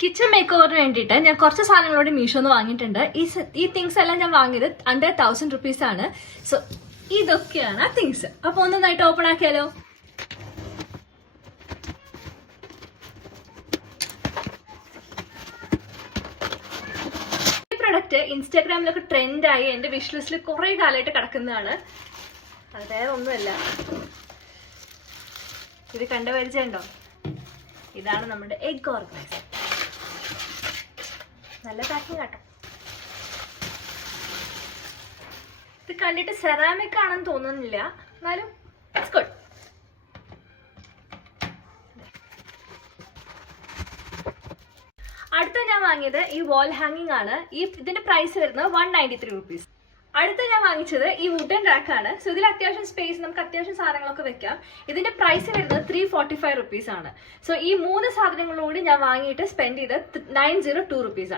Kitchen make ഓവറിന് വേണ്ടിയിട്ട് ഞാൻ കുറച്ച് സാധനങ്ങളോട് മീഷോന്ന് വാങ്ങിയിട്ടുണ്ട്. ഈ തിങ്സ് എല്ലാം ഞാൻ വാങ്ങിയത് അണ്ടർ 1000 rupees ആണ്. സോ ഇതൊക്കെയാണ് ആ തിങ്സ്. അപ്പൊ ഒന്നായിട്ട് ഓപ്പൺ ആക്കിയാലോ. ഈ പ്രൊഡക്റ്റ് ഇൻസ്റ്റാഗ്രാമിലൊക്കെ ട്രെൻഡായി എന്റെ വിഷ് ലിസ്റ്റിൽ കുറെ കാലമായിട്ട് കിടക്കുന്നതാണ്. അത് വേറെ ഒന്നുമല്ല, ഇത് കണ്ട പരിചയമുണ്ടോ? ഇതാണ് നമ്മുടെ എഗ് ഓർഗനൈസർ. നല്ല പാക്കിംഗ് കേട്ടോ. ഇത് കണ്ടിട്ട് സെറാമിക് ആണെന്ന് തോന്നുന്നില്ല, എന്നാലും ഇറ്റ്സ് ഗുഡ്. അടുത്ത ഞാൻ വാങ്ങിയത് ഈ വാൾ ഹാങ്ങിങ് ആണ്. ഇതിന്റെ പ്രൈസ് വരുന്നത് 193 rupees. അടുത്ത ഞാൻ വാങ്ങിച്ചത് ഈ വുഡൻ റാക്ക് ആണ്. സോ ഇതിൽ അത്യാവശ്യം സ്പേസ്, നമുക്ക് അത്യാവശ്യം സാധനങ്ങളൊക്കെ വെക്കാം. ഇതിന്റെ പ്രൈസ് വരുന്നത് 345 rupees ആണ്. സോ ഈ 3 സാധനങ്ങളോട് ഞാൻ വാങ്ങിയിട്ട് സ്പെൻഡ് ചെയ്ത് 902 rupees ആണ്.